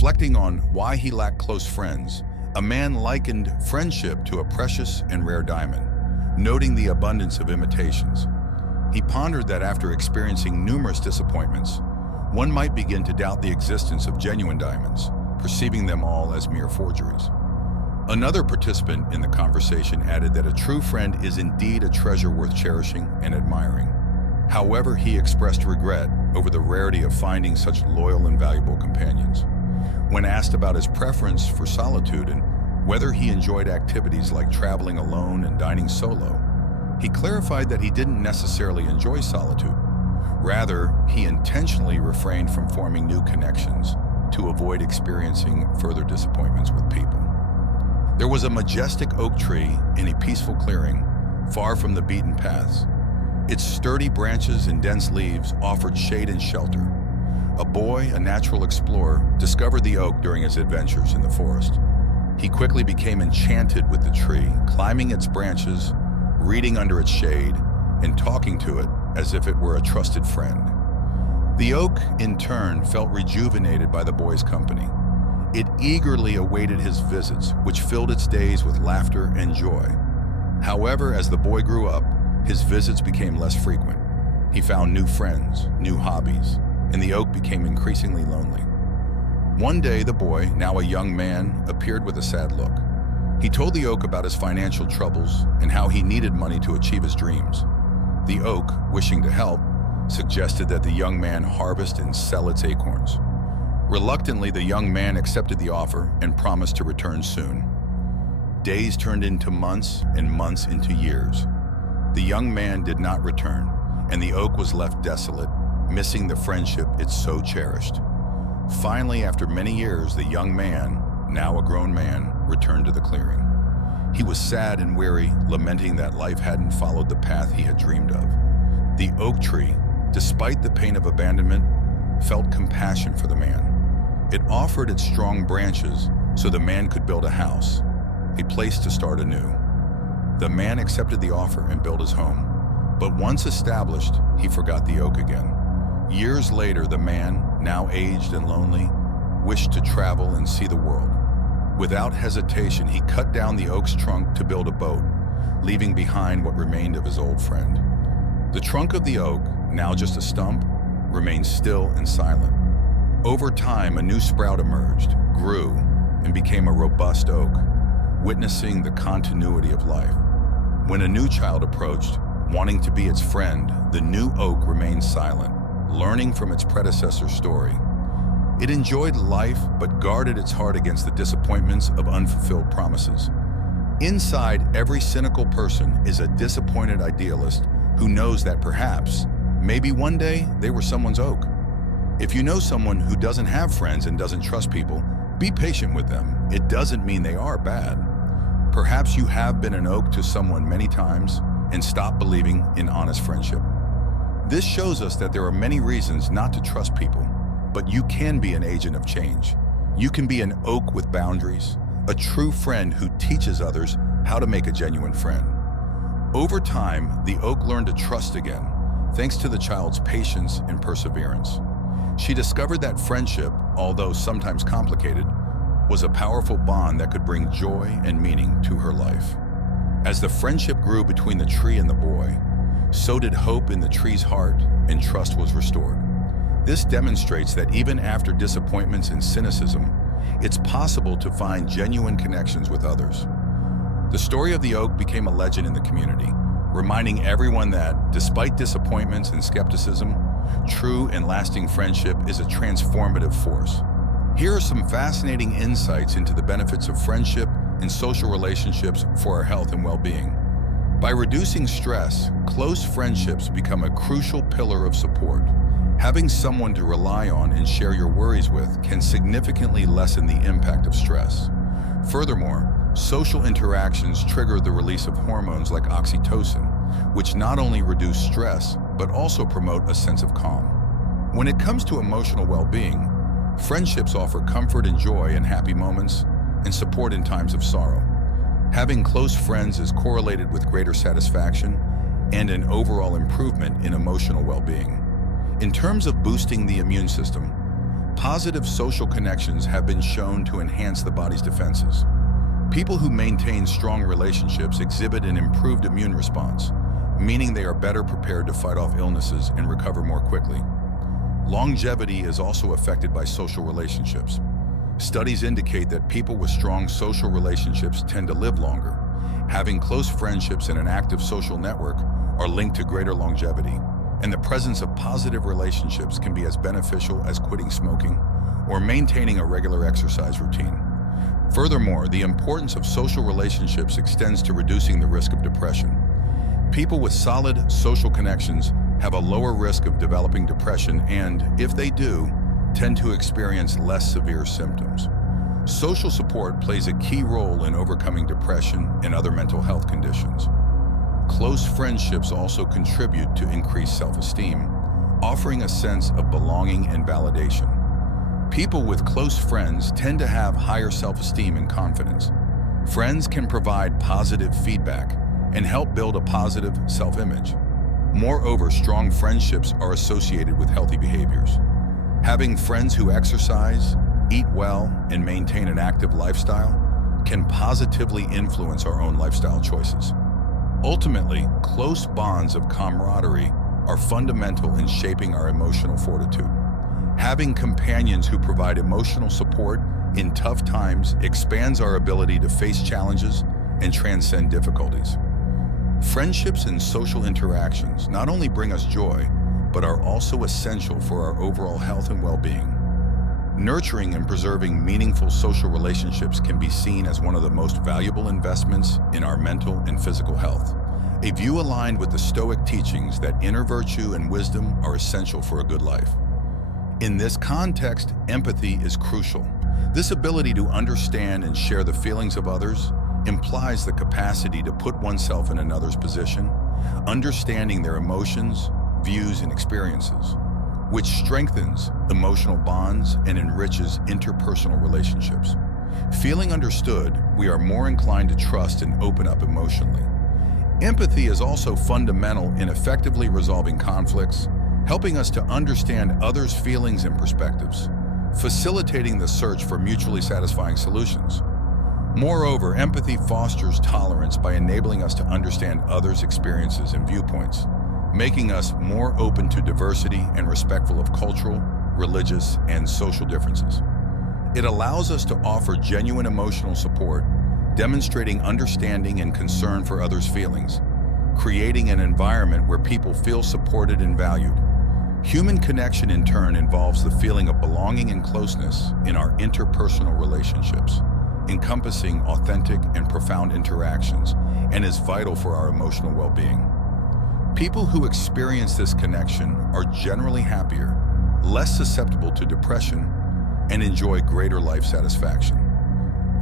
Reflecting on why he lacked close friends, a man likened friendship to a precious and rare diamond, noting the abundance of imitations. He pondered that after experiencing numerous disappointments, one might begin to doubt the existence of genuine diamonds, perceiving them all as mere forgeries. Another participant in the conversation added that a true friend is indeed a treasure worth cherishing and admiring. However, he expressed regret over the rarity of finding such loyal and valuable companions. When asked about his preference for solitude and whether he enjoyed activities like traveling alone and dining solo, he clarified that he didn't necessarily enjoy solitude. Rather, he intentionally refrained from forming new connections to avoid experiencing further disappointments with people. There was a majestic oak tree in a peaceful clearing, far from the beaten paths. Its sturdy branches and dense leaves offered shade and shelter. A boy, a natural explorer, discovered the oak during his adventures in the forest. He quickly became enchanted with the tree, climbing its branches, reading under its shade, and talking to it as if it were a trusted friend. The oak, in turn, felt rejuvenated by the boy's company. It eagerly awaited his visits, which filled its days with laughter and joy. However, as the boy grew up, his visits became less frequent. He found new friends, new hobbies, and the oak became increasingly lonely. One day, the boy, now a young man, appeared with a sad look. He told the oak about his financial troubles and how he needed money to achieve his dreams. The oak, wishing to help, suggested that the young man harvest and sell its acorns. Reluctantly, the young man accepted the offer and promised to return soon. Days turned into months and months into years. The young man did not return, and the oak was left desolate, missing the friendship it so cherished. Finally, after many years, the young man, now a grown man, returned to the clearing. He was sad and weary, lamenting that life hadn't followed the path he had dreamed of. The oak tree, despite the pain of abandonment, felt compassion for the man. It offered its strong branches so the man could build a house, a place to start anew. The man accepted the offer and built his home, but once established, he forgot the oak again. Years later, the man, now aged and lonely, wished to travel and see the world. Without hesitation, he cut down the oak's trunk to build a boat, leaving behind what remained of his old friend. The trunk of the oak, now just a stump, remained still and silent. Over time, a new sprout emerged, grew, and became a robust oak, witnessing the continuity of life. When a new child approached, wanting to be its friend, the new oak remained silent, learning from its predecessor's story. It enjoyed life, but guarded its heart against the disappointments of unfulfilled promises. Inside every cynical person is a disappointed idealist who knows that perhaps, maybe one day, they were someone's oak. If you know someone who doesn't have friends and doesn't trust people, be patient with them. It doesn't mean they are bad. Perhaps you have been an oak to someone many times and stopped believing in honest friendship. This shows us that there are many reasons not to trust people, but you can be an agent of change. You can be an oak with boundaries, a true friend who teaches others how to make a genuine friend. Over time, the oak learned to trust again, thanks to the child's patience and perseverance. She discovered that friendship, although sometimes complicated, was a powerful bond that could bring joy and meaning to her life. As the friendship grew between the tree and the boy, so did hope in the tree's heart, and trust was restored. This demonstrates that even after disappointments and cynicism, it's possible to find genuine connections with others. The story of the oak became a legend in the community, reminding everyone that, despite disappointments and skepticism, true and lasting friendship is a transformative force. Here are some fascinating insights into the benefits of friendship and social relationships for our health and well-being. By reducing stress, close friendships become a crucial pillar of support. Having someone to rely on and share your worries with can significantly lessen the impact of stress. Furthermore, social interactions trigger the release of hormones like oxytocin, which not only reduce stress, but also promote a sense of calm. When it comes to emotional well-being, friendships offer comfort and joy in happy moments and support in times of sorrow. Having close friends is correlated with greater satisfaction and an overall improvement in emotional well-being. In terms of boosting the immune system, Positive social connections have been shown to enhance the body's defenses. People who maintain strong relationships exhibit an improved immune response, meaning they are better prepared to fight off illnesses and recover more quickly. Longevity is also affected by social relationships. Studies indicate that people with strong social relationships tend to live longer. Having close friendships and an active social network are linked to greater longevity, and the presence of positive relationships can be as beneficial as quitting smoking or maintaining a regular exercise routine. Furthermore, the importance of social relationships extends to reducing the risk of depression. People with solid social connections have a lower risk of developing depression and, if they do, tend to experience less severe symptoms. Social support plays a key role in overcoming depression and other mental health conditions. Close friendships also contribute to increased self-esteem, offering a sense of belonging and validation. People with close friends tend to have higher self-esteem and confidence. Friends can provide positive feedback and help build a positive self-image. Moreover, strong friendships are associated with healthy behaviors. Having friends who exercise, eat well, and maintain an active lifestyle can positively influence our own lifestyle choices. Ultimately, close bonds of camaraderie are fundamental in shaping our emotional fortitude. Having companions who provide emotional support in tough times expands our ability to face challenges and transcend difficulties. Friendships and social interactions not only bring us joy, but are also essential for our overall health and well-being. Nurturing and preserving meaningful social relationships can be seen as one of the most valuable investments in our mental and physical health. A view aligned with the Stoic teachings that inner virtue and wisdom are essential for a good life. In this context, empathy is crucial. This ability to understand and share the feelings of others implies the capacity to put oneself in another's position, understanding their emotions, views, and experiences, which strengthens emotional bonds and enriches interpersonal relationships. Feeling understood, we are more inclined to trust and open up emotionally. Empathy is also fundamental in effectively resolving conflicts, helping us to understand others' feelings and perspectives, facilitating the search for mutually satisfying solutions. Moreover, empathy fosters tolerance by enabling us to understand others' experiences and viewpoints, making us more open to diversity and respectful of cultural, religious, and social differences. It allows us to offer genuine emotional support, demonstrating understanding and concern for others' feelings, creating an environment where people feel supported and valued. Human connection, in turn, involves the feeling of belonging and closeness in our interpersonal relationships, encompassing authentic and profound interactions, and is vital for our emotional well-being. People who experience this connection are generally happier, less susceptible to depression, and enjoy greater life satisfaction.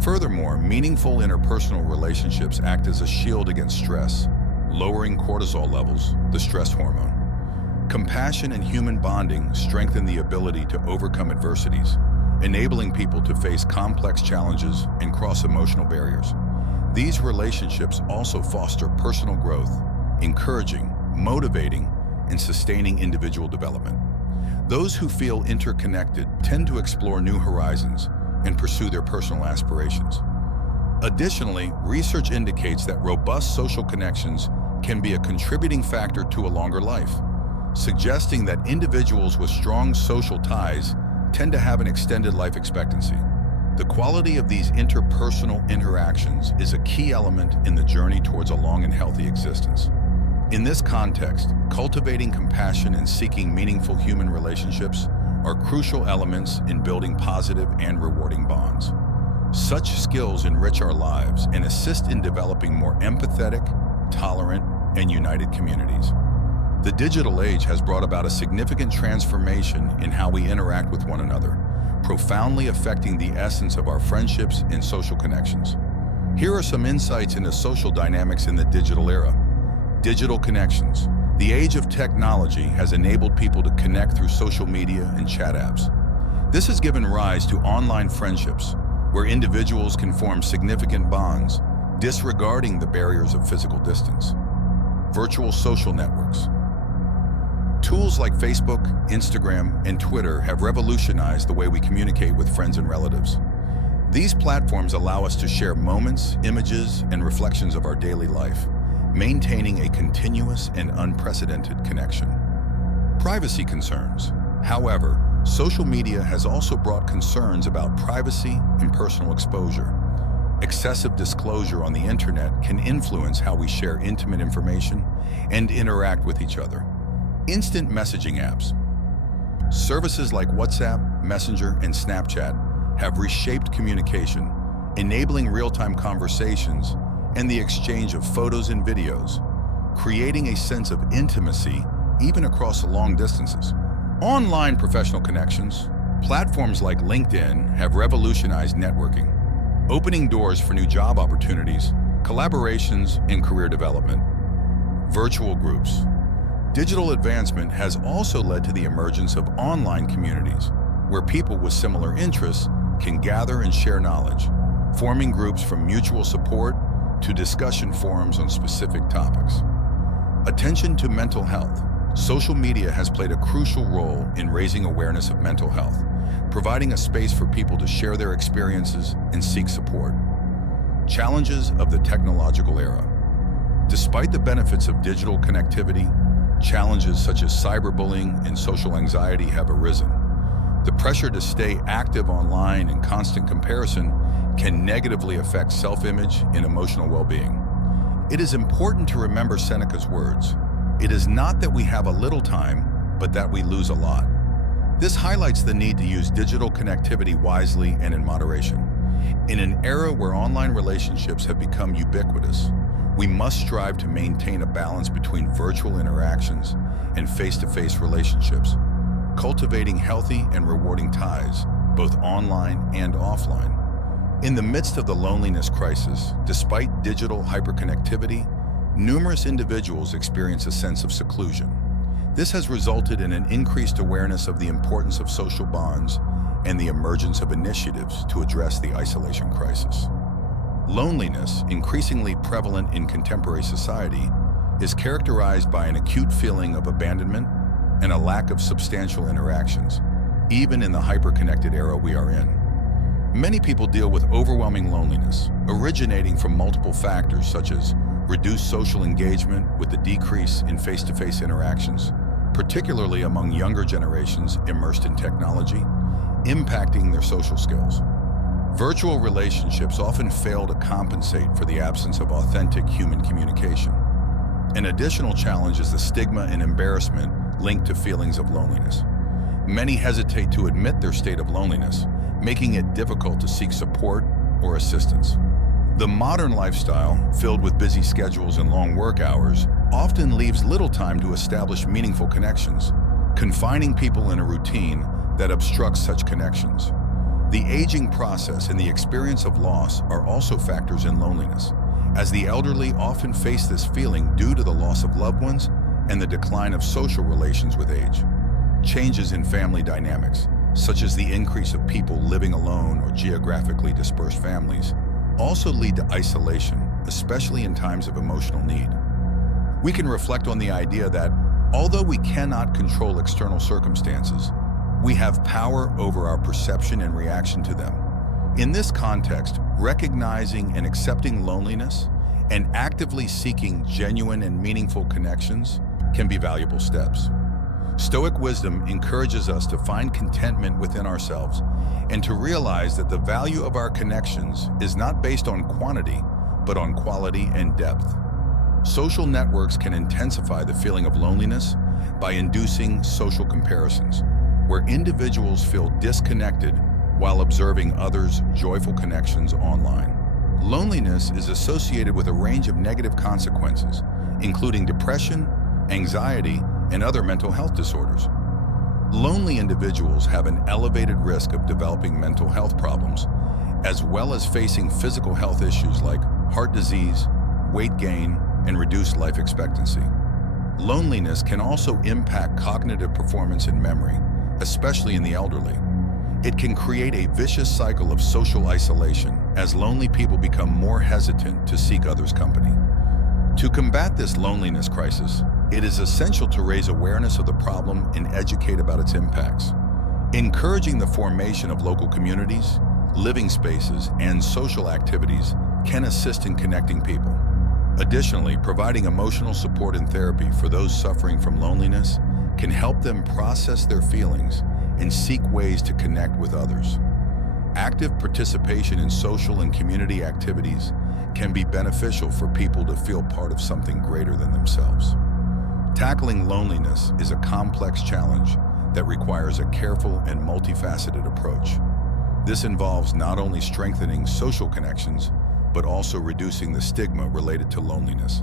Furthermore, meaningful interpersonal relationships act as a shield against stress, lowering cortisol levels, the stress hormone. Compassion and human bonding strengthen the ability to overcome adversities, enabling people to face complex challenges and cross emotional barriers. These relationships also foster personal growth, encouraging, motivating, and sustaining individual development. Those who feel interconnected tend to explore new horizons and pursue their personal aspirations. Additionally, research indicates that robust social connections can be a contributing factor to a longer life, suggesting that individuals with strong social ties tend to have an extended life expectancy. The quality of these interpersonal interactions is a key element in the journey towards a long and healthy existence. In this context, cultivating compassion and seeking meaningful human relationships are crucial elements in building positive and rewarding bonds. Such skills enrich our lives and assist in developing more empathetic, tolerant, and united communities. The digital age has brought about a significant transformation in how we interact with one another, profoundly affecting the essence of our friendships and social connections. Here are some insights into social dynamics in the digital era. Digital connections. The age of technology has enabled people to connect through social media and chat apps. This has given rise to online friendships, where individuals can form significant bonds, disregarding the barriers of physical distance. Virtual social networks. Tools like Facebook, Instagram, and Twitter have revolutionized the way we communicate with friends and relatives. These platforms allow us to share moments, images, and reflections of our daily life, maintaining a continuous and unprecedented connection. Privacy concerns. However, social media has also brought concerns about privacy and personal exposure. Excessive disclosure on the internet can influence how we share intimate information and interact with each other. Instant messaging apps. Services like WhatsApp, Messenger, and Snapchat have reshaped communication, enabling real-time conversations and the exchange of photos and videos, creating a sense of intimacy even across long distances. Online professional connections. Platforms like LinkedIn have revolutionized networking, opening doors for new job opportunities, collaborations, and career development. Virtual groups. Digital advancement has also led to the emergence of online communities, where people with similar interests can gather and share knowledge, forming groups from mutual support to discussion forums on specific topics. Attention to mental health. Social media has played a crucial role in raising awareness of mental health, providing a space for people to share their experiences and seek support. Challenges of the technological era. Despite the benefits of digital connectivity, challenges such as cyberbullying and social anxiety have arisen. The pressure to stay active online and constant comparison can negatively affect self-image and emotional well-being. It is important to remember Seneca's words. It is not that we have a little time, but that we lose a lot. This highlights the need to use digital connectivity wisely and in moderation. In an era where online relationships have become ubiquitous, we must strive to maintain a balance between virtual interactions and face-to-face relationships, cultivating healthy and rewarding ties, both online and offline. In the midst of the loneliness crisis, despite digital hyperconnectivity, numerous individuals experience a sense of seclusion. This has resulted in an increased awareness of the importance of social bonds and the emergence of initiatives to address the isolation crisis. Loneliness, increasingly prevalent in contemporary society, is characterized by an acute feeling of abandonment and a lack of substantial interactions, even in the hyper-connected era we are in. Many people deal with overwhelming loneliness, originating from multiple factors such as reduced social engagement with the decrease in face-to-face interactions, particularly among younger generations immersed in technology, impacting their social skills. Virtual relationships often fail to compensate for the absence of authentic human communication. An additional challenge is the stigma and embarrassment linked to feelings of loneliness. Many hesitate to admit their state of loneliness, making it difficult to seek support or assistance. The modern lifestyle, filled with busy schedules and long work hours, often leaves little time to establish meaningful connections, confining people in a routine that obstructs such connections. The aging process and the experience of loss are also factors in loneliness, as the elderly often face this feeling due to the loss of loved ones and the decline of social relations with age. Changes in family dynamics, such as the increase of people living alone or geographically dispersed families, also lead to isolation, especially in times of emotional need. We can reflect on the idea that, although we cannot control external circumstances, we have power over our perception and reaction to them. In this context, recognizing and accepting loneliness and actively seeking genuine and meaningful connections can be valuable steps. Stoic wisdom encourages us to find contentment within ourselves and to realize that the value of our connections is not based on quantity, but on quality and depth. Social networks can intensify the feeling of loneliness by inducing social comparisons, where individuals feel disconnected while observing others' joyful connections online. Loneliness is associated with a range of negative consequences, including depression, anxiety, and other mental health disorders. Lonely individuals have an elevated risk of developing mental health problems, as well as facing physical health issues like heart disease, weight gain, and reduced life expectancy. Loneliness can also impact cognitive performance and memory, especially in the elderly. It can create a vicious cycle of social isolation as lonely people become more hesitant to seek others' company. To combat this loneliness crisis, it is essential to raise awareness of the problem and educate about its impacts. Encouraging the formation of local communities, living spaces, and social activities can assist in connecting people. Additionally, providing emotional support and therapy for those suffering from loneliness can help them process their feelings and seek ways to connect with others. Active participation in social and community activities can be beneficial for people to feel part of something greater than themselves. Tackling loneliness is a complex challenge that requires a careful and multifaceted approach. This involves not only strengthening social connections, but also reducing the stigma related to loneliness,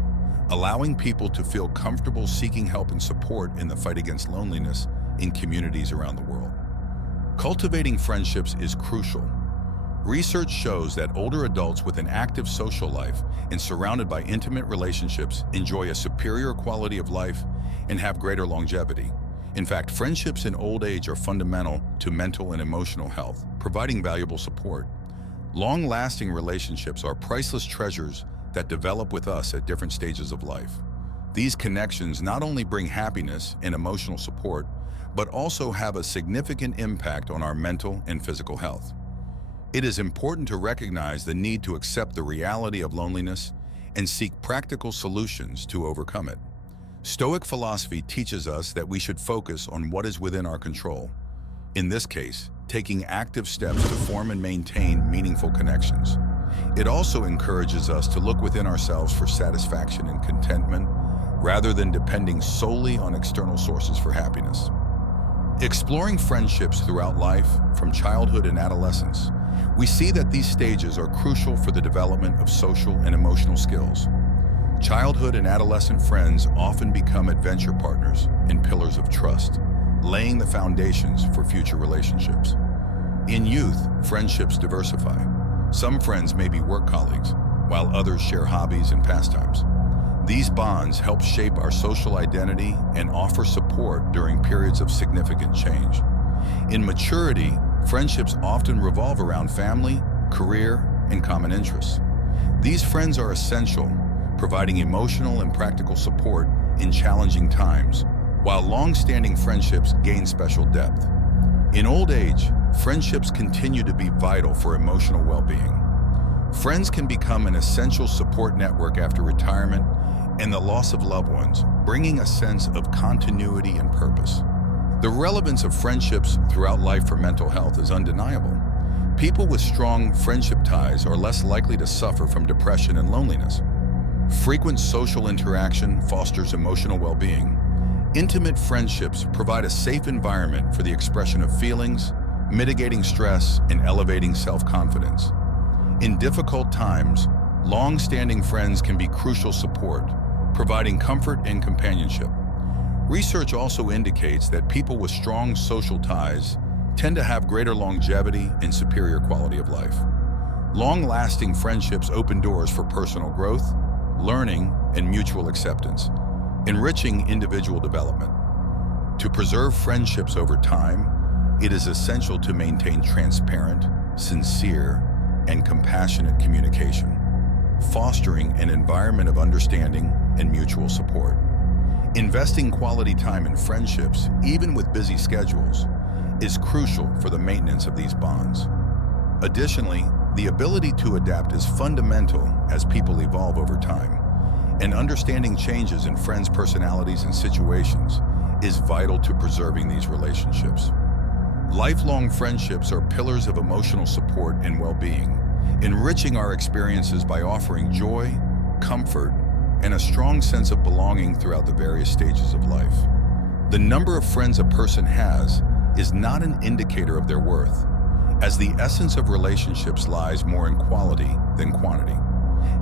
allowing people to feel comfortable seeking help and support in the fight against loneliness in communities around the world. Cultivating friendships is crucial. Research shows that older adults with an active social life and surrounded by intimate relationships enjoy a superior quality of life and have greater longevity. In fact, friendships in old age are fundamental to mental and emotional health, providing valuable support. Long-lasting relationships are priceless treasures that develop with us at different stages of life. These connections not only bring happiness and emotional support, but also have a significant impact on our mental and physical health. It is important to recognize the need to accept the reality of loneliness and seek practical solutions to overcome it. Stoic philosophy teaches us that we should focus on what is within our control. In this case, taking active steps to form and maintain meaningful connections. It also encourages us to look within ourselves for satisfaction and contentment, rather than depending solely on external sources for happiness. Exploring friendships throughout life, from childhood and adolescence, we see that these stages are crucial for the development of social and emotional skills. Childhood and adolescent friends often become adventure partners and pillars of trust, laying the foundations for future relationships. In youth, friendships diversify. Some friends may be work colleagues, while others share hobbies and pastimes. These bonds help shape our social identity and offer support during periods of significant change. In maturity, friendships often revolve around family, career, and common interests. These friends are essential, providing emotional and practical support in challenging times, while long-standing friendships gain special depth. In old age, friendships continue to be vital for emotional well-being. Friends can become an essential support network after retirement and the loss of loved ones, bringing a sense of continuity and purpose. The relevance of friendships throughout life for mental health is undeniable. People with strong friendship ties are less likely to suffer from depression and loneliness. Frequent social interaction fosters emotional well-being. Intimate friendships provide a safe environment for the expression of feelings, mitigating stress, and elevating self-confidence. In difficult times, long-standing friends can be crucial support, providing comfort and companionship. Research also indicates that people with strong social ties tend to have greater longevity and superior quality of life. Long-lasting friendships open doors for personal growth, learning, and mutual acceptance, enriching individual development. To preserve friendships over time, it is essential to maintain transparent, sincere, and compassionate communication, fostering an environment of understanding and mutual support. Investing quality time in friendships, even with busy schedules, is crucial for the maintenance of these bonds. Additionally, the ability to adapt is fundamental as people evolve over time, and understanding changes in friends' personalities and situations is vital to preserving these relationships. Lifelong friendships are pillars of emotional support and well-being, enriching our experiences by offering joy, comfort, and a strong sense of belonging throughout the various stages of life. The number of friends a person has is not an indicator of their worth, as the essence of relationships lies more in quality than quantity.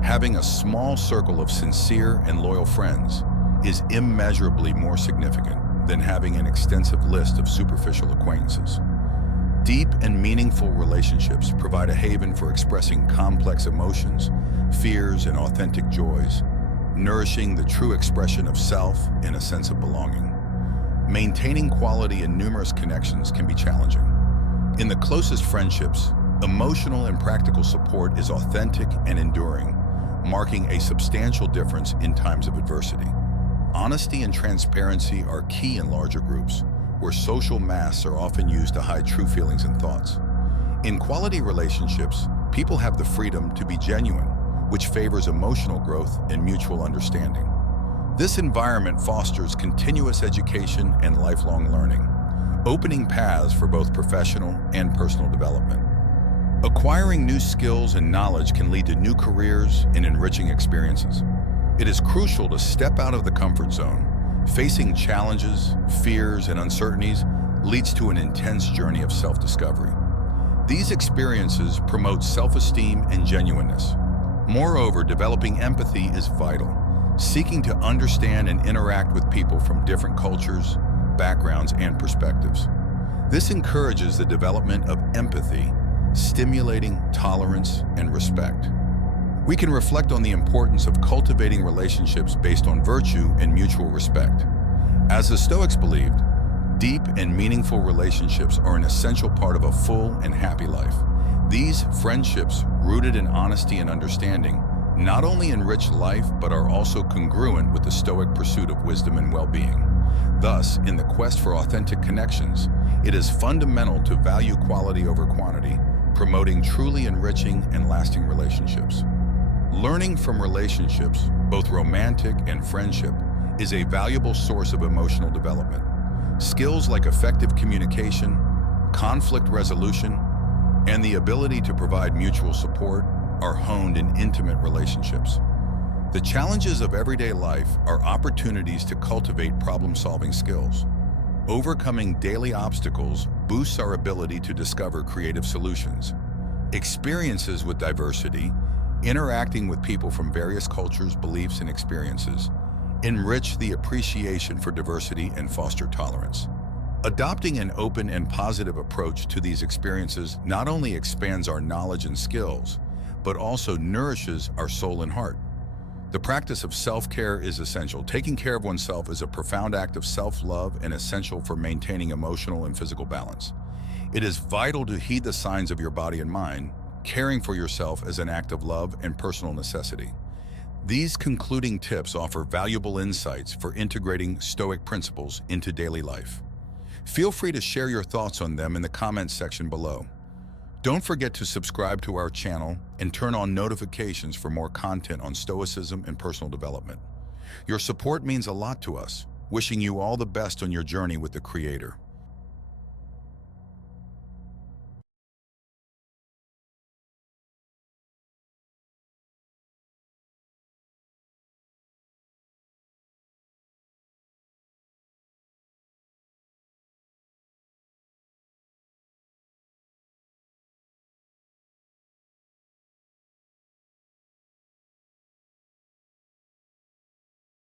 Having a small circle of sincere and loyal friends is immeasurably more significant than having an extensive list of superficial acquaintances. Deep and meaningful relationships provide a haven for expressing complex emotions, fears, and authentic joys, nourishing the true expression of self and a sense of belonging. Maintaining quality and numerous connections can be challenging. In the closest friendships, emotional and practical support is authentic and enduring, marking a substantial difference in times of adversity. Honesty and transparency are key in larger groups, where social masks are often used to hide true feelings and thoughts. In quality relationships, people have the freedom to be genuine, which favors emotional growth and mutual understanding. This environment fosters continuous education and lifelong learning, opening paths for both professional and personal development. Acquiring new skills and knowledge can lead to new careers and enriching experiences. It is crucial to step out of the comfort zone. Facing challenges, fears, and uncertainties leads to an intense journey of self-discovery. These experiences promote self-esteem and genuineness. Moreover, developing empathy is vital. Seeking to understand and interact with people from different cultures, backgrounds, and perspectives. This encourages the development of empathy, stimulating tolerance and respect. We can reflect on the importance of cultivating relationships based on virtue and mutual respect. As the Stoics believed, deep and meaningful relationships are an essential part of a full and happy life. These friendships, rooted in honesty and understanding, not only enrich life but are also congruent with the Stoic pursuit of wisdom and well-being. Thus, in the quest for authentic connections, it is fundamental to value quality over quantity, promoting truly enriching and lasting relationships. Learning from relationships, both romantic and friendship, is a valuable source of emotional development. Skills like effective communication, conflict resolution, and the ability to provide mutual support are honed in intimate relationships. The challenges of everyday life are opportunities to cultivate problem-solving skills. Overcoming daily obstacles boosts our ability to discover creative solutions. Experiences with diversity, interacting with people from various cultures, beliefs, and experiences, enrich the appreciation for diversity and foster tolerance. Adopting an open and positive approach to these experiences not only expands our knowledge and skills, but also nourishes our soul and heart. The practice of self-care is essential. Taking care of oneself is a profound act of self-love and essential for maintaining emotional and physical balance. It is vital to heed the signs of your body and mind. Caring for yourself is an act of love and personal necessity. These concluding tips offer valuable insights for integrating Stoic principles into daily life. Feel free to share your thoughts on them in the comments section below. Don't forget to subscribe to our channel and turn on notifications for more content on Stoicism and personal development. Your support means a lot to us. Wishing you all the best on your journey with the Creator.